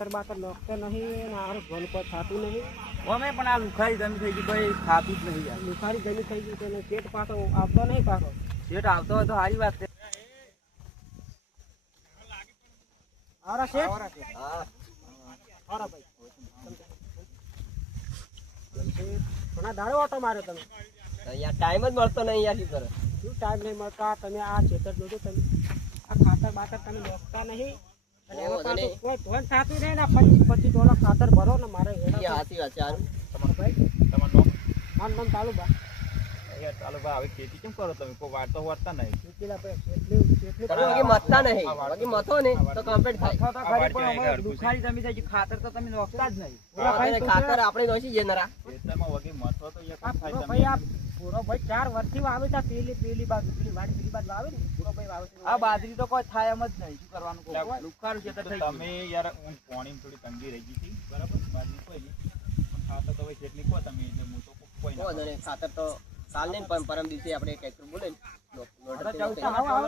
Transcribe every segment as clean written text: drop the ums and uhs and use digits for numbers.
ખાતર બાતર નોખતો નહીં ને આરું ઘર પર થતું નહીં. અમે પણ આ લુખારી જમી થઈ ગઈ ભાઈ, ખાતું જ નહીં યાર. લુખારી જમી થઈ ગઈ તેને પેટ પાછો આવતો નહીં પાછો. શેઠ આવતો હોય તો સારી વાત છે. આવરા શેઠ? હા આવરા ભાઈ. ઘણા દાડો ઓટો માર્યો તમે. યાર ટાઈમ જ મળતો નહીં યાર. શું કરે? શું ટાઈમ નહીં મળતો? તમે આ ખેતર જોજો તમે. આ ખાતર બાતર તમે નોખતા નહીં. અને એમાં પાછું કોઈ ધોન થતું નહીં ને. $25 ખાતર ભરો ને મારે સાચી વાત છે. ભાઈ તમારું આમ નામ ચાલુ બા યાર ચાલો ભાઈ, હવે ખેતી કેમ કરો તમે? કોઈ વાર તો વાળતા નહીં. લુખારી જમી થઈ ગઈ, ખાતર તો તમે નોખતા જ નહીં. ખાતર આપણે નોખી જઈએ નરા. ભાઈ આ પૂરો ભાઈ 4 વર્ષથી વાવે છે. પેલી બાજુ પેલી બાજુ વાવે ને પૂરો ભાઈ વાવે છે. આ બાજરી તો કોઈ થાય એમ જ નહીં. શું કરવાનું? લુખારું છે તમે યાર. હું પાણી થોડી તંગી રહી ગઈ બરાબર. બાજરી કોઈ નહીં. ખાતર તો ભાઈ કેટલી કહો તમે, એટલે હું તો કોઈ નહીં. ખાતર તો કાલ નહીં પણ પરમ દિવસે આપણે ટ્રેક્ટર બોલે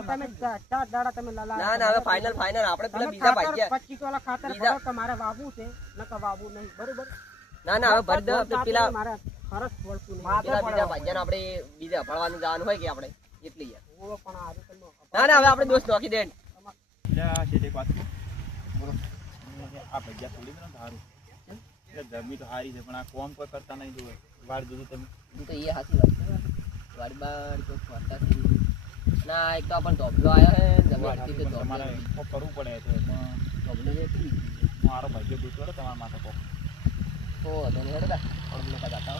તમે 4 દાડા તમે ના હવે ફાઇનલ આપણે પેલા બીજા ભાગ્યા $25 ખાતર ભરો કે મારે વાવવું છે નકર વાવવું નહીં. બરોબર? ના હવે ભરી દો. પેલા મારે ખરચ પડતું નહીં. બીજા ભાગ્યા આપણે બીજા ભરવાનું જવાનું હોય કે આપણે એટલી યાર. પણ આજે તમે ના હવે આપણે દોસ્ત નોખી દે. આ ભાગ્યા થોડી ને સારું જમી તો સારી છે પણ આ કોમ કોઈ કરતા નહીં. જોવે વાડ દૂધ તમે તો એ સાચી વાત છે. વાડ બાર કોઈ ખોટા ના એક તો આપણને ધોબલો આવ્યો છે. તમારે કરવું પડે છે પણ ધોબલો મારો ભાગ્ય પૂછો તમારા માટે કોક તો ધને હેડતા પણ લોકો જાતા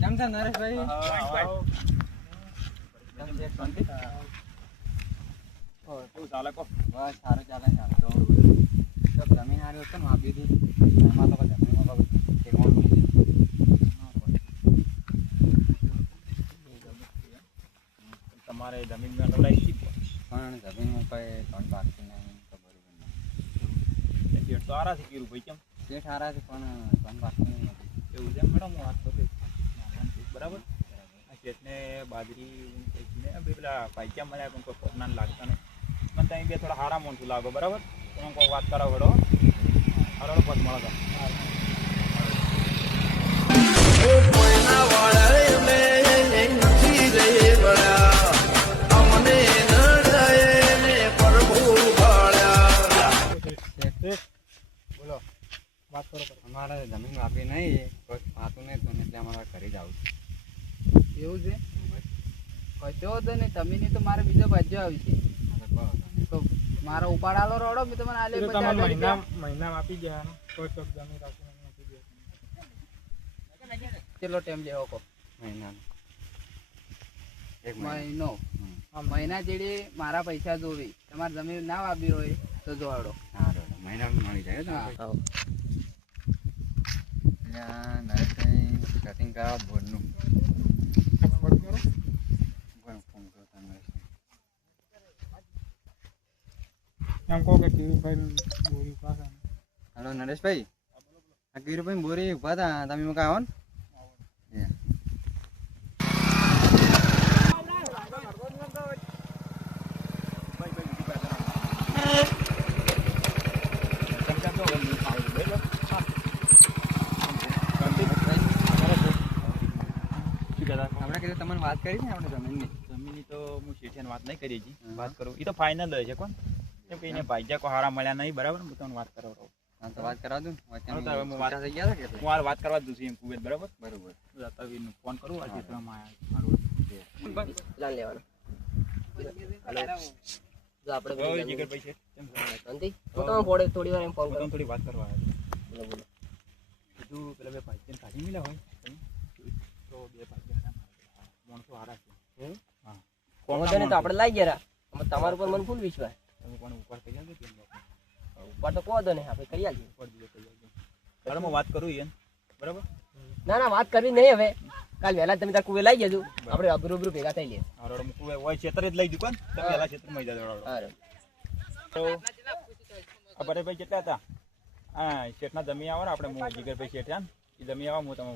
કેમ છે નરેશભાઈ? કેવું ચાલે કો? બસ સારું ચાલે. તો જમીન હારી હતો ને આપી દીધી એમાં તો જમીનમાં તમારે જમીનમાં લડાઈ શીખો પણ જમીનમાં કઈ ત્રણ બાકી નહીં તો બરોબર નહીં. પેટ તો આરાથી કર્યું ભાઈ. કેમ પેટ આરાથી પણ ત્રણ બાકી નહીં એવું છે મેડમ. હું વાત કરું બરાબર. આ શેઠને બાજરી પેલા પાઇક્યા મળ્યા પણ કોઈ પગના લાગતા નહીં. પણ ત્યાં બે થોડા હારા મોણસું લાગો બરાબર. તમે કોઈ વાત કરાવો હેડો હારો પગ મળે. બોલો વાત કરો. અમારે જમીન વાપી નહીં કોઈ પાતું નહીં તો એટલે અમારે ઘરે જ આવું એવું છે? કશો હતો નહીં. તમે તો મારે બીજો ભાજ્યો આવી છે તો મારો ઉપાડાલો રોડો મેં તમને આલે મહિના આપી ગયા. કોઈ ચોક જમીન રાખીને આપી ગયા. કેટલો ટાઈમ જેવો કહો? મહિના મહિનો. મહિના જેડી મારા પૈસા જોવી. તમારે જમીન ના વાપી હોય તો જોડો. હા મહિના મળી જાય કટિંગ કરાવો બોર્ડનું. એમ કહો કે કિરીટભાઈ બોરી પાસે. હેલો નરેશભાઈ, આ કિરીટભાઈ બોરી ઉભા હતા તમે મૂકા આવો ને. આપણે કીધું તમને વાત કરી ને આપણે જમીનની તો હું શેઠિયાને વાત નહીં કરી હજી. વાત કરું એ તો ફાઇનલ છે કોણ. કેમ કે એને ભાગ્યા કોઈ હારા મળ્યા નહીં બરાબર. હું તમને વાત કરાવું. હા તો વાત કરાવ દઉં. હું વાત કરવા દઉં છું એમ કુવેત બરાબર. બરોબર ફોન કરું આજે તમારે થોડી વાર ફોન કરું. થોડી વાત કરવા કીધું પેલા બે ભાઈ કાઢી મળ્યા હોય તો બે ભાઈ માણસો હારા છે. તો આપણે લાગી ગયા. તમારા ઉપર મને ફૂલ વિશ્વાસ. તમે પણ ઉપર કરી આવજો. ઉપર તો કહો દો ને આપણે કરી આવજો. હું વાત કરું એમ બરાબર. ના વાત કરવી નહીં હવે. કાલ વહેલા તમે ત્યાં કુવે લાવી જજો. આપણે અબરૂ ભેગા થઈ લઈએ. કુવે હોય ક્ષેત્ર જ લઈ દુકાન. તમે વહેલા ક્ષેત્રમાં જજો. તો ભાઈ કેટલા હતા? હા શેઠના જમી આવો ને આપણે જીગરભાઈ શેઠ એ જમી આવો હું તમે